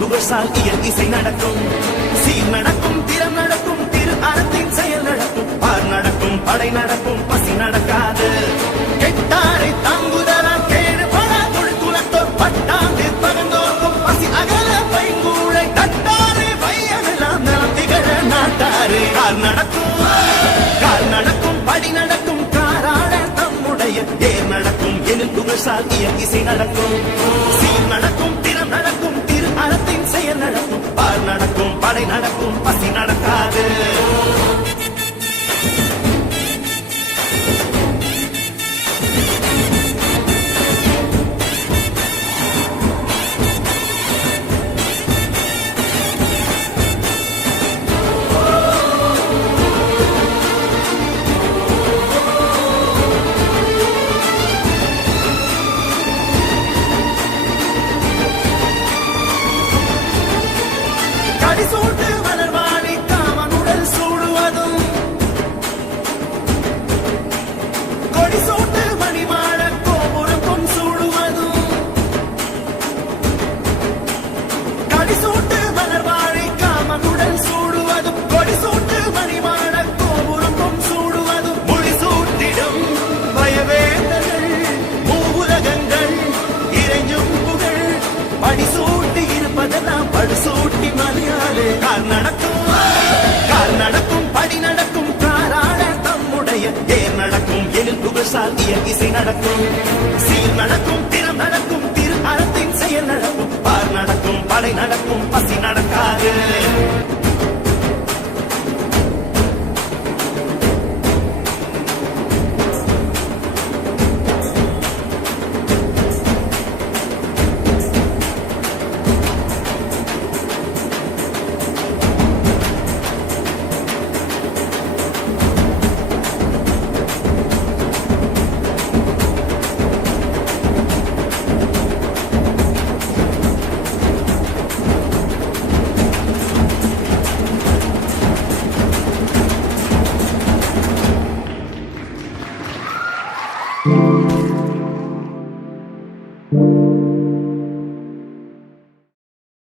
புகழ்சால் இசை நடக்கும், சீர் நடக்கும், திறம் நடக்கும், திரு அறத்தின் செயல் நடக்கும், பார் நடக்கும், படை நடக்கும், பசி நடக்காது. கெட்டாரை தாங்குதலா கேடு படா தொழுத்துலத்தோர் பட்டாண்டு பகந்தோர்க்கும் பசி அகல பைங்கூழை தட்டாறு பையனெல்லாம் நலம் திகழ நாட்டாறு. கார் நடக்கும், படி நடக்கும், காராட தம்முடைய தேர் நடக்கும், எனில் புகழ்சால் இசை நடக்கும், சீர் நடக்கும், திறம் நடக்கும், அறத்தின் செயல் நடக்கும், பார் நடக்கும், படை நடக்கும், பசி நடக்காது. சூட்டு மலர்வாடி காமனுடல் சூடுவதும், கொடி சூட்டு மணிமாட கோபுரம் பொன் சூடுவதும், கடி சூட்டு மலர்வாடி காமனுடல் சூடுவதும், கொடி சூட்டு மணிமாட கோபுரம் பொன் சூடுவதும், மொழி சூட்டிடும் பயவேந்தர்கள் மூவுலகங்கள் இறைஞ்சும் புகழ் படி சூட்டி இருப்பதெல்லாம் படுசூட்டி மலையாளே. கால் நடக்கும், படி நடக்கும், காராட தம்முடைய தேர் நடக்கும், எனில் புகழ்சால் இசை நடக்கும், சீர் நடக்கும், திறம் நடக்கும்,